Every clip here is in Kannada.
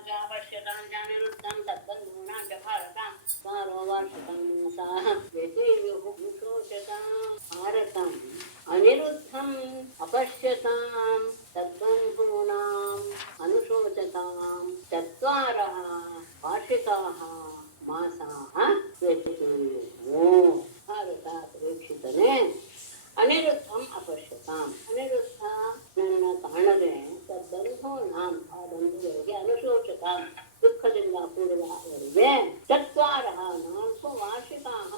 पश्यतां जानिरुद्धं तद्बन्धूनां च भारतां स्वारो वार्षिकं साः व्यतीर्युः शोचतां भारतम् अनिरुद्धम् अपश्यतां तद्बन्धूनाम् अनुशोचतां चत्वारः वार्षिकाः मासाः व्यतीर्युः भारतात् वीक्षितने अनिरुद्धम अपश्यताम अनिरुद्ध ನನ್ನ ಕಾಣದೆ ತದ್ಬಂಧೋ ನಾಂ ಆ ಬಂಧುಗಳಿಗೆ ಅನುಶೋಚತಾಂ ದುಃಖದಿಂದ ಕೂಡಿದ ಅವರಿಗೆ ಚತ್ವಾರ ನಾಲ್ಕು ವಾರ್ಷಿಕ ಮಾಸ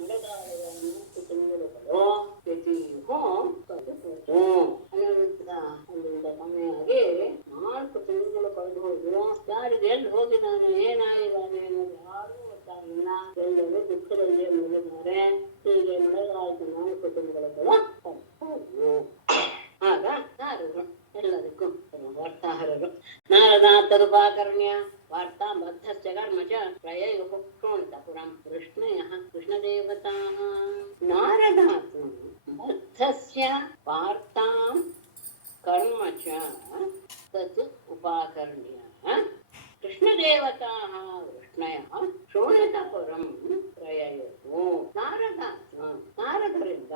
ಮಳೆಗಾಲದ 4 ತಿಂಗಳುಗಳು ವ್ಯತಿಯು ಕಳೆದುಹೋದು ಅನಿರುದ್ಧ ಅಲ್ಲಿಂದ ಸಮಯಾಗಿ 4 ತಿಂಗಳು ಕಳೆದು ಹೋದ್ರು ಯಾರಿಗೆ ಎಲ್ಲಿ ಹೋಗಿದ್ದಾನೆ ಏನಾಗಿದ್ದಾನೆ ಅನ್ನೋದು ಯಾರೂ ಗೊತ್ತಾಗಿಲ್ಲ ಎಲ್ಲರೂ ದುಃಖದಲ್ಲಿ ಮುಗಿದ್ದಾರೆ ಹೀಗೆ ಮಳೆಗಾಲದ 4 ತಿಂಗಳುಗಳ ಆಗ ನಾರದರು ಎಲ್ಲರಿಗೂ ವಾರ್ತಾಹರರು ನಾರದ ತದುಪಾಕರ್ಣ್ಯ ವಾರ್ತಾ ಬದ್ಧಸ್ಯ ಕರ್ಮ ಚ ಪ್ರಯಯುಃ ಶೋಣಿತಪುರಂ ಕೃಷ್ಣಯಃ ಕೃಷ್ಣದೇವತಾಃ ನಾರದಾತ್ ಬದ್ಧಸ್ಯ ವಾರ್ತಾಂ ಕರ್ಮ ಚ ತತ್ ಉಪಾಕರ್ಣ್ಯ ಕೃಷ್ಣದೇವತಾಃ ಕೃಷ್ಣಯಃ ಶೋಣಿತಪುರಂ ಪ್ರಯಯುಃ ನಾರದರಿಂದ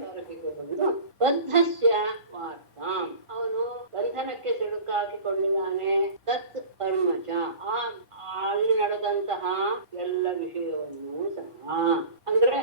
ಹೊರಗಿಗೆ ಬಂದು ಬದ್ಧಸ್ಯ ವಾರ್ತಾಂ ಅವನು ಬಂಧನಕ್ಕೆ ಸಿಡುಕಾಕಿಕೊಂಡಿದ್ದಾನೆ ತತ್ ಕರ್ಮಚ ಅಲ್ಲಿ ನಡೆದಂತಹ ಎಲ್ಲ ವಿಷಯವನ್ನು ಸಹ ಅಂದ್ರೆ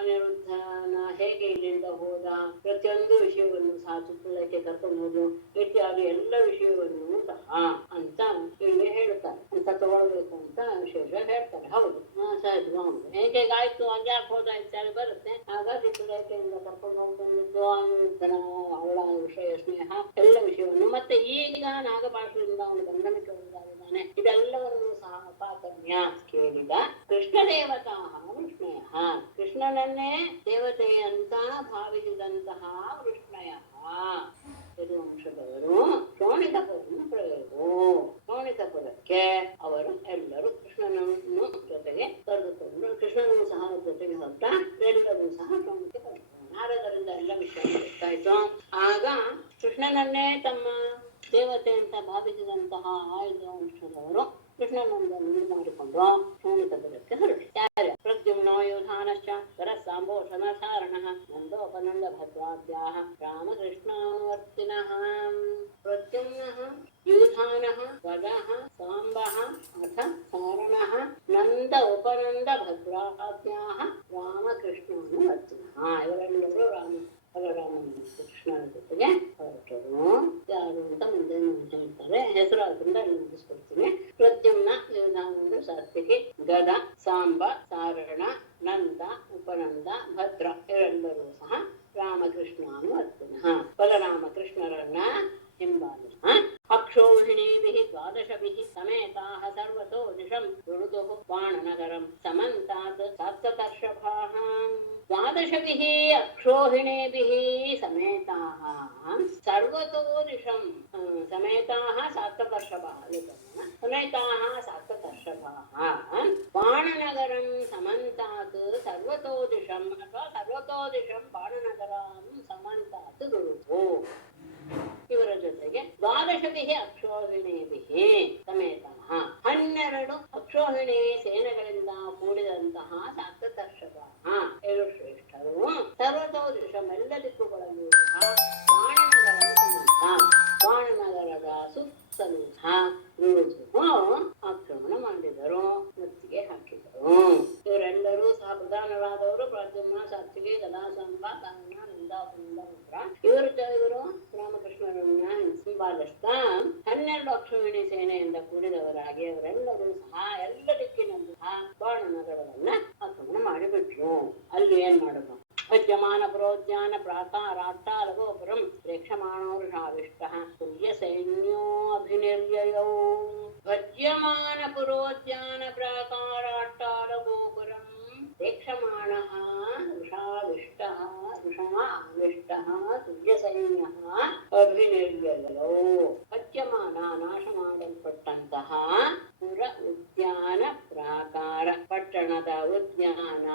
ಅನಿರುದ್ಧನ ಹೇಗೆ ಇಲ್ಲಿಂದ ಹೋದ ಪ್ರತಿಯೊಂದು ವಿಷಯವನ್ನು ಸಹ ಸುತ್ತಲಕ್ಕೆ ಕರ್ಕೊಂಡು ಹೋದು ಇತ್ಯಾದಿ ಎಲ್ಲ ವಿಷಯವನ್ನು ಸಹ ಅಂತ ಇಲ್ಲಿ ಹೇಳ್ತಾರೆ ಅಂತ ತಗೊಳ್ಬೇಕು ಅಂತ ವಿಶೇಷ ಹೇಳ್ತಾರೆ ಹೌದು ಸಹಜ ಹೌದು ಹೇಗಾಯ್ತು ಅದ್ಯಾಕೆ ಹೋದ ಇತ್ಯಾದಿ ಬರುತ್ತೆ ಹಾಗಾಗಿ ಸುಲೇಖೆಯಿಂದ ಕರ್ಕೊಂಡು ಹೋಗ್ಬಂದಿದ್ದು ಅನಿರುದ್ಧನ ಅವಳ ವಿಷಯ ಸ್ನೇಹ ಎಲ್ಲ ವಿಷಯವನ್ನು ಮತ್ತೆ ಈಗ ನಾಗಭಾಷೆಯಿಂದ ಅವನು ಬಂಧನಕ್ಕೆ ಒಳಗಾಗಿದ್ದಾನೆ ಇದೆಲ್ಲವನ್ನು ಸಹ ಉಪಾಕರ್ಣ್ಯ ಕೇಳಿದ ಕೃಷ್ಣದೇವತಾ ವೃಷ್ಣಯ ಕೃಷ್ಣನನ್ನೇ ದೇವತೆ ಅಂತ ಭಾವಿಸಿದಂತಹ ವೃಷ್ಣಯ ಯದುವಂಶದವರು ಶೋಣಿತಪುರವನ್ನು ಪ್ರಯೋಗವು ಶೋಣಿತಪುರಕ್ಕೆ ಅವರು ಎಲ್ಲರೂ ಕೃಷ್ಣನನ್ನು ಜೊತೆಗೆ ಕರೆದುಕೊಂಡು ಕೃಷ್ಣನನ್ನು ಸಹ ಜೊತೆಗೆ ಹೊರಟ ಎಲ್ಲರೂ ಸಹ ಶೋಣಿಕೆ ಕರೆದುಕೊಂಡು ನಾರದರಿಂದ ಎಲ್ಲ ವಿಷಯ ಗೊತ್ತಾಯ್ತು ಆಗ ಕೃಷ್ಣನನ್ನೇ ತಮ್ಮ ದೇವತೆ ಅಂತ ಭಾವಿಸಿದಂತಹ ಯದುವಂಶದವರು ಕೃಷ್ಣನಂದನ್ನು ಮಾಡಿಕೊಂಡು ಶೋಣಿತಪುರಕ್ಕೆ ಹೊರಟಿದ್ದಾರೆ ಪ್ರದ್ಯುಮ್ನೋ ಯೋಧಾನಶ್ಚ ವರಸಾಂಬೋಷಣಧಾರಣಃ ನಂದೋಪನಂದ ಭದ್ರಾದ್ಯಾಃ ರಾಮಕೃಷ್ಣಾನುವರ್ತಿನಃ ಪ್ರದ್ಯುಮ್ನಃ ಯೂಧಾನಃ ವರಃ ಸಾಂಬಃ ಅಥ ಸಾರಣಃ ನಂದ ಉಪನಂದ ಭದ್ರಾದ್ಯಾಃ ರಾಮಕೃಷ್ಣಾನುವರ್ತಿನಃ ಇವರೆಲ್ಲರೂ ಕೃಷ್ಣನ ಜೊತೆಗೆ ಹೊರಟರು ಯಾರು ಅಂತ ಮುಂದೆ ಹೇಳ್ತಾರೆ ಹೆಸರು ಅದರಿಂದ ಅಲ್ಲಿ ಮುಗಿಸ್ಕೊಡ್ತೀನಿ ಪ್ರದ್ಯುಮ್ನ ಯೂಧಾನಂದ ಸಾತ್ವಿಕಿ ಗದ ಸಾಂಬ ಸಾರಣ ನಂದ ಉಪನಂದ ಭದ್ರ ಇವರೆಲ್ಲರೂ ಸಹ ರಾಮಕೃಷ್ಣಾನುವರ್ತಿನಃ ಬಲರಾಮಕೃಷ್ಣರನ್ನ ಹಿಂಬಾಲಿಸ ಅಕ್ಷೋಹಿಣೀಭಿಃ ದ್ವಾದಶಭಿಃ ಸಮೇತಾಃ ಸರ್ವತೋ ದಿಶಂ ರುರುದುಃ ಬಾಣನಗರಂ ಸಮಂತಾತ್ ಸಪ್ತತರ್ಷಭಾಃ ದ್ವಾದಶಭಿಃ ಅಕ್ಷೋಹಿಣೀಭಿಃ ಸಮೇತಾಃ ಸರ್ವತೋ ದಿಶಂ ಸಮೇತಾಃ ಸಪ್ತತರ್ಷಭಾಃ ಸಮೇತಾಃ ಸಪ್ತತರ್ಷಭಾಃ ಬಾಣನಗರಂ ಸಮಂತಾತ್ ಸರ್ವತೋ ದಿಶಂ ಅಥವಾ ಸರ್ವತೋ ದಿಶಂ ಬಾಣನಗರಂ ಸಮಂತಾತ್ ರುರುದುಃ ಇವರ ಜೊತೆಗೆ ದ್ವಾದಶಭಿಃ ಅಕ್ಷೋಹಿಣೀಭಿಃ ಸಮೇತಃ 12 ಅಕ್ಷೋಹಿಣಿ ಸೇನೆಗಳಿಂದ ಕೂಡಿದಂತಹ ಸಪ್ತತರ್ಷಭಾಃ ಏಳು ಶ್ರೇಷ್ಠರು ಸರ್ವತೋ ದಿಶಂ ಎಲ್ಲ ದಿಕ್ಕುಗಳಲ್ಲೂ ಸಹ ಬಾಣನಗರದ ಸುತ್ತಲೂ ಸಹ ಆಕ್ರಮಣ ಮಾಡಿದರು ಮುತ್ತಿಗೆ ಹಾಕಿದರು ಇವರೆಲ್ಲರೂ ಸಹ ಪ್ರಧಾನರಾದವರು ಪ್ರದ್ಯುಮ್ನ ಸಾತ್ವಿಕಿ ಗದಾಸಂಬ ಕಾರಣ ನಂದಾಪುಂದ ಇವರು ರಾಮಕೃಷ್ಣರನ್ನ ಹಿಂಬಾಲಿಸ್ತಾ 12 ಅಕ್ಷೋಹಿಣಿ ಸೇನೆಯಿಂದ ಕೂಡಿದವರಾಗಿ ಅವರೆಲ್ಲರೂ ಸಹ ಎಲ್ಲ ದಿಕ್ಕಿನಲ್ಲೂ ಸಹ ಬಾಣನಗರವನ್ನ ಆಕ್ರಮಣ ಮಾಡಿಬಿಟ್ರು ಅಲ್ಲಿ ಏನ್ ಮಾಡಿದ್ರು ಭಜ್ಯಮಾನ ಪುರೋದ್ಯಾನ ಪ್ರಾಕಾರಾಟ್ಟಾಲಗೋಪುರಂ ಪ್ರೇಕ್ಷಮಾಣೋರ್ಷಾವಿಷ್ಟಃ ತುಲ್ಯ ಸೈನ್ಯೋ ಅಭಿನಿರ್ಯಯೌ ಭಜ್ಯಮಾನ ಪುರೋದ್ಯಾನ ಪ್ರಾಕಾರಾಟ್ಟಾಲಗೋಪುರಂ ಪ್ರೇಕ್ಷಮಾಣಃ ಋಷಾವಿಷ್ಟಃ ತುಲ್ಯ ಸೈನ್ಯಃ ಅಭಿನಿರ್ಯಯೌ ಭಜ್ಯಮಾನ ನಾಶ ಮಾಡಲ್ಪಟ್ಟಂತಹ ಪುರ ಉದ್ಯಾನ ಪ್ರಾಕಾರ ಸಂಹಾರ, ಪಟ್ಟಣದ ಉದ್ಯಾನ,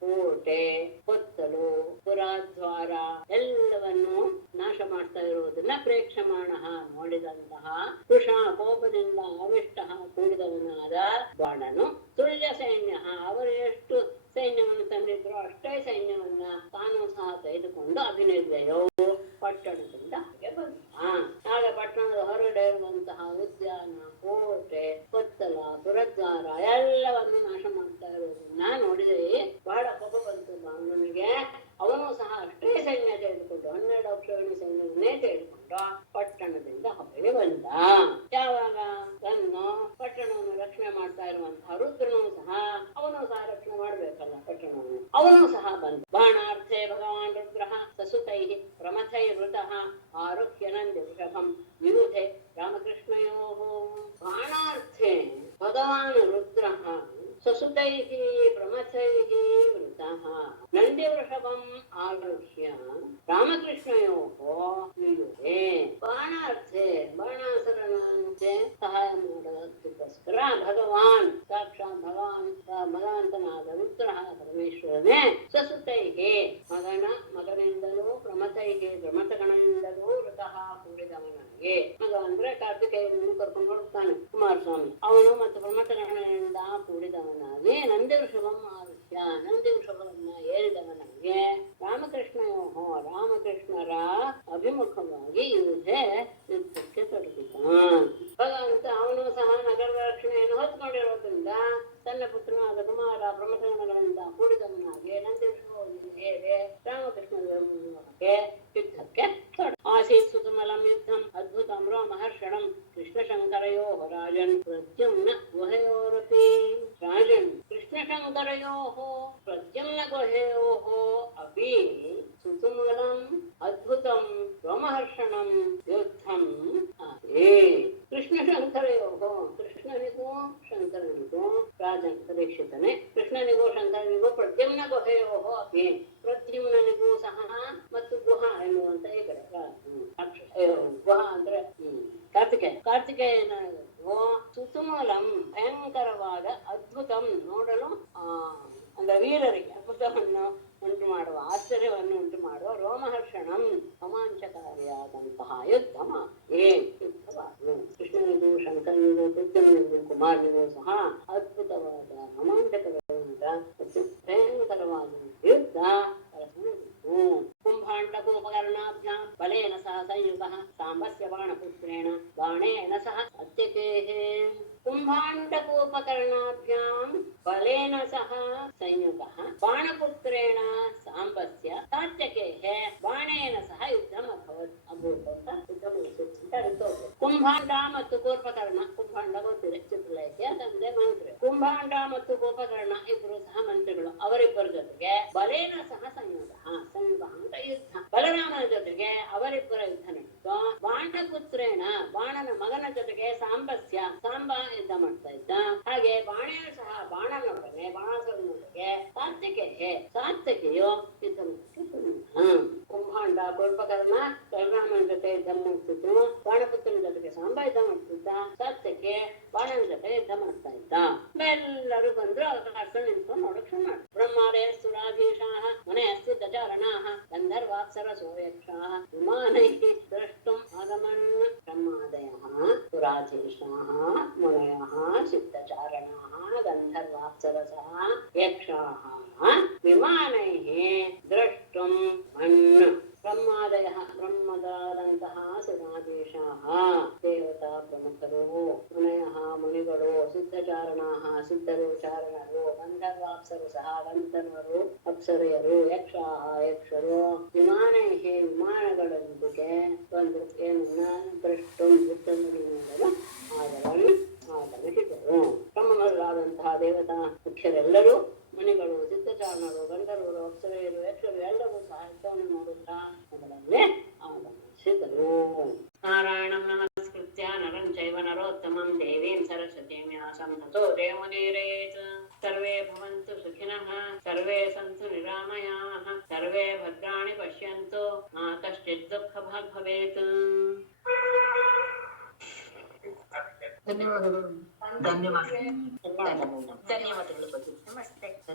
ಕೋಟೆ, ಕೊತ್ತಲು, ಪುರಾದ್ವಾರ ಎಲ್ಲವನ್ನು ನಾಶ ಮಾಡ್ತಾ ಇರುವುದನ್ನ ಪ್ರೇಕ್ಷಮಾಣ ನೋಡಿದಂತಹ ಕುಶ ಕೋಪದಿಂದ ಅವಿಷ್ಟ ಕೂಡಿದವನಾದ ಬಾಣನು ತುಲ್ಯ ಸೈನ್ಯ, ಅವರು ಎಷ್ಟು ಸೈನ್ಯವನ್ನು ತಂದಿದ್ರು ಅಷ್ಟೇ ಸೈನ್ಯವನ್ನ ತಾನು ಸಹ ತೆಗೆದುಕೊಂಡು ಅಭಿನಂದೆಯೋ ಪಟ್ಟಣದಿಂದ ಬಂದ. ಆಗ ಪಟ್ಟಣದ ಹೊರಗಡೆ ಇರುವಂತಹ ಉದ್ಯಾನ, ಕೋಟೆ, ಕೊತ್ತಲ, ಪುರದ್ವಾರ ಎಲ್ಲವನ್ನು ನಾಶ ಮಾಡ್ತಾ ಇರೋದನ್ನ ನೋಡಿದ್ರೆ ಬಹಳ ಕೋಪ ಬಂತು ಬಾಣನಿಗೆ. ಅವನು ಸಹ ಅಷ್ಟೇ ಸೈನ್ಯ ತೆಗೆದುಕೊಂಡು 12 ಅಕ್ಷೋಹಿಣಿ ಸೈನ್ಯವನ್ನೇ ತೆಗೆದುಕೊಂಡು ಪಟ್ಟಣದಿಂದ ಹೊರಗೆ ಬಂದ. ಯಾವಾಗ ತನ್ನ ಪಟ್ಟಣವನ್ನು ರಕ್ಷಣೆ ಮಾಡ್ತಾ ಇರುವಂತಹ ರುದ್ರನು ಸಹ ಅವನು ಸಹ ರಕ್ಷಣೆ ಮಾಡ್ಬೇಕಲ್ಲ ಪಟ್ಟಣವನ್ನು, ಅವನು ಸಹ ಬಂದ. ಬಾಣಾರ್ಥೆ ಭಗವಾನ್ ರುದ್ರ ಸಸುತೈ ಪ್ರಮಥೈರ್ವೃತಃ ಆರುಹ್ಯ ನಂದಿ ವೃಷಭಂ ವಿರುಧೆ ರಾಮಕೃಷ್ಣಯೋ. ಬಾಣಾರ್ಥೆ ಭಗವಾನ್ ರುದ್ರ ಸಸುತೈ ಪ್ರಮಥೈ ವೃತಃ ನಂದಿ ವೃಷಭಂ ಆರುಹ್ಯ ರಾಮಕೃಷ್ಣಯೋ ವಿರುಧೆ. ಬಾಣಾರ್ಥೆ ಬಾಣಾಸುರನಂತೆ ಸಹಾಯ ಮಾಡೋದಕ್ಕೋಸ್ಕರ ಭಗವಾನ್ ಸಾಕ್ಷಾತ್ ಭಗವಂತನಾದ ರುದ್ರ ಪರಮೇಶ್ವರನೇ ಸಸುತೈಗೆ ಮಗನಿಂದಲೂ ಪ್ರಮಥೈಗೆ ಪ್ರಮಥಗಣದಿಂದಲೂ ವೃತಃ ಕೂಡಿದವನಾಗೆ. ಮಗ ಅಂದ್ರೆ ಕಾರ್ತಿಕೇಯನನ್ನು ಕರ್ಕೊಂಡು ಹೋಗ್ತಾನೆ ಕುಮಾರಸ್ವಾಮಿ. ಅವನು ಮತ್ತು ಪ್ರಮಥಗಣದಿಂದ ಕೂಡಿದವನಾಗಿ ನಂದಿ ವೃಷಭಂ ಆರುಹ್ಯ ನಂದಿ ವೃಷಭವನ್ನ ಏರಿದವನಾಗೆ ರಾಮಕೃಷ್ಣಯೋ ರಾಮಕೃಷ್ಣರ ಅಭಿಮುಖವಾಗಿ ಯುದ್ಧಕ್ಕೆ ತೊಡಗಿದ. ಭಗವಂತ ಅವನು ಸಹ ನಗರದ ರಕ್ಷಣೆಯನ್ನು ಹೊತ್ಕೊಂಡಿರೋದ್ರಿಂದ ತನ್ನ ಪುತ್ರನಾದ ಕುಮಾರ ಪ್ರಮಥಗಣಗಳಿಂದ ಕೂಡಿದವನಾಗಿ ನಂದಿ ವೃಷಭವನ್ನು ಏರಿ ರಾಮಕೃಷ್ಣಗೆ ಯುದ್ಧಕ್ಕೆ ಆಸೀತ್ ಸುತಮಲಂ ಯುದ್ಧಂ ಅದ್ಭುತಂ ರೋಮಹರ್ಷಣಂ ಕೃಷ್ಣಶಂಕರಯೋ ರಾಜನ್ ಪ್ರದ್ಯುಮ್ನ ಗುಹಯೋರಪಿ. ರಾಜನ್ ಕೃಷ್ಣಶಂಕರಯೋ ಪ್ರದ್ಯುಮ್ನ ಗುಹಯೋ ಅಪಿ ಸುತಮಲಂ ಅದ್ಭುತಂ ರೋಮಹರ್ಷಣಂ ಯುದ್ಧಂ ಆಸೇ. ಕೃಷ್ಣಶಂಕರಯೋ ಕೃಷ್ಣನಿಗೂ ಶಂಕರನಿಗೂ ರಾಜನ್ ಪರೀಕ್ಷಿತನೇ ಕೃಷ್ಣನಿಗೂ ಶಂಕರನಿಗೂ ಪ್ರದ್ಯುಮ್ನ ಗುಹಯೋ ಅಪಿ ಪ್ರದ್ಯುಮ್ನಿಗೂ ಸಹ ಮತ್ತು ಗುಹ ಎನ್ನುವಂತ ಈ ಕಡೆ ಗುಹ ಅಂದ್ರೆ ಕಾರ್ತಿಕೇಯನ ಸುತುಮಲಂ ಭಯಂಕರವಾದ ಅದ್ಭುತಂ ನೋಡಲು ಅಂದ್ರೆ ವೀರರಿಗೆ ಅದ್ಭುತವನ್ನು ಉಂಟು ಮಾಡುವ ಆಶ್ಚರ್ಯವನ್ನು ಉಂಟು ಮಾಡುವ ರೋಮಹರ್ಷಣಂ ರೋಮಾಂಚಕಾರಿಯಾದಂತಹ ಯುದ್ಧಮ ಕೃಷ್ಣನಿಗೂ ಶಂಕರನಿಗೂ ಪ್ರದ್ಯುಮ್ನಿಗೂ ಕುಮಾರನಿಗೂ ಸಹ ಅದ್ಭುತವಾದ ರೋಮಾಂಚಕರವಾದ ಭಯಂಕರವಾದ ಯುದ್ಧ. ಕುಂಭಾಂಡಕೋಪಕರ್ಣಾಭ್ಯಾಂ ಬಲೇನ ಸಹ ಸಂಯುತಃ ಸಾಂಬಸ್ಯ ಬಾಣಪುತ್ರೇಣ ಬಾಣೇನ ಸಹ ಸತ್ಯಕೇಃ. ಕುಂಭಾಂಡಕೋಪಕರ್ಣಾಭ್ಯಾಂ ಬಲೇನ ಸಹ ಸಂಯುತಃ ಬಾಣಪುತ್ರೇಣ ಸಾಂಬಸ್ಯ ಸಾತ್ಯಕೇಃ ಬಾಣೇನ ಸಹ ಯುದ್ಧಂ ಅಭೂತ್ ಅಂತ ಯುದ್ಧ ಮುಗಿಸಿತ್ತು ಅಂತ ಅರ್ಥ. ಕುಂಭಾಂಡ ಮತ್ತು ಕೋಪಕರ್ಣ, ಕುಂಭಾಂಡ ಗೊತ್ತಿದೆ ಚಿತ್ರಲೇಖೆ ತಂದೆ ಮಂತ್ರಿ. ಕುಂಭಾಂಡ ಮತ್ತು ಕೋಪಕರ್ಣ ಇಬ್ಬರು ಸಹ ಮಂತ್ರಿಗಳು. ಅವರಿಬ್ಬರ ಜೊತೆಗೆ ಬಲೇನ ಸಹ ಸಂಯುತ ಅಂತ ಯುದ್ಧ, ಬಲರಾಮನ ಜೊತೆಗೆ ಅವರಿಬ್ಬರ ಯುದ್ಧ ನಡೆಯಿತು. ಬಾಣಪುತ್ರೇಣ ಬಾಣನ ಮಗನ ಜೊತೆಗೆ ಸಾಂಬಸ್ಯ ಸಾಂಬ ಯುದ್ಧ ಮಾಡ್ತಾ ಇದ್ದ. ಹಾಗೆ ಬಾಣೇನ ಸಹ ಬಾಣನೊಡನೆ ಬಾಣಾಸುರನೊಡನೆ ಸಾತ್ಯಕೆಯು ಯುದ್ಧ ಮಾಡ್ತಿತ್ತು. ಕುಂಭಾಂಡ ಕೋಪಕರ್ಣ ಬಲರಾಮನ ಜೊತೆ ಯುದ್ಧ ಮಾಡ್ತಿತ್ತು, ಬಾಣಪುತ್ರನ ಜೊತೆಗೆ ಸಾಂಬ ಯುದ್ಧ ಮಾಡ್ತಿದ್ದ, ಸಾತ್ಯಕೆ ಬಾಣನ ಜೊತೆ ಯುದ್ಧ ಮಾಡ್ತಾ ಇದ್ದ. ಎಲ್ಲರೂ ಬಂದ್ರು ಅವಕಾಶ ನಿಂತ್ಕೊಂಡು ನೋಡಕ್ ಶುರು ಮಾಡಿ. ಬ್ರಹ್ಮಾದಯ ಸುರಾಧೀಶಾಃ ಮುನಯಸ್ತು ದಚಾರಣಾಃ ಗಂಧರ್ವಾಪ್ಸರಸೋ ಯಕ್ಷಾಃ ವಿಮಾನೈಃ ದ್ರಷ್ಟುಂ ಆಗಮನ್. ಬ್ರಹ್ಮಾದಯಃ ಸುರಾಧೀಶಾಃ ಮುನಯಃ ಸಿದ್ಧಚಾರಣಾಃ ಗಂಧರ್ವಾಪ್ಸರಸಃ ಯಕ್ಷಾಃ ವಿಮಾನೈಃ ದ್ರಷ್ಟುಂ ಮನ್. ಬ್ರಹ್ಮಾದಯ ಬ್ರಹ್ಮದಾದಂತಹ ಸುರಾಧೀಶಾಃ ದೇವತಾ ಪ್ರಮುಖರು, ಮುನಯಃ ಮುನಿಗಳು, ಸಿದ್ಧಚಾರಣಾಃ ಸಿದ್ಧರು ಚಾರಣರು, ಗಂಧರ್ವಾಪ್ಸರು ಸಹ ಗಂಧರ್ವರು ಅಪ್ಸರೆಯರು, ಯಕ್ಷಾಃ ಯಕ್ಷರು, ವಿಮಾನೈಃ ವಿಮಾನಗಳೊಂದಿಗೆ ಬಂದು ಏನನ್ನ ದ್ರಷ್ಟು ಯುದ್ಧವನ್ನು ನೋಡಲು ಆಗಮಿಸಿದರು. ಬ್ರಹ್ಮಗಳಾದಂತಹ ದೇವತಾ ಮುಖ್ಯರೆಲ್ಲರೂ ಮುನಿಗಳು, ಸಿದ್ಧಚಾರಣರು, ಗಂಧರ್ವರು, ಅಪ್ಸರೆಯರು, ಯಕ್ಷರು ಎಲ್ಲರೂ ಸಹ ಯುದ್ಧವನ್ನು ನೋಡುತ್ತಾ ಅದರಲ್ಲೇ ಆಗಮಿಸಿದರು. ನಾರಾಯಣಂ ನಮಸ್ಕೃತ್ಯ ನರಂ ಚೈವ ನರೋತ್ತಮಂ ದೇವೀಂ ಸರಸ್ವತೀಂ ವ್ಯಾಸಂ ತತೋ ಜಯಮುದೀರಯೇತ್. ಸರ್ವೇ ಭವಂತು ಸುಖಿನಃ, ಸರ್ವೇ ಸಂತು ನಿರಾಮಯಾಃ, ಸರ್ವೇ ಭದ್ರಾಣಿ ಪಶ್ಯಂತು ಮಾ ಕಶ್ಚಿತ್ ದುಃಖಭಾಗ್ ಭವೇತ್. ಧನ್ಯವಾದಗಳು. ಎಲ್ಲ ಧನ್ಯವಾದಗಳು ಬಗ್ಗೆ. ನಮಸ್ತೆ.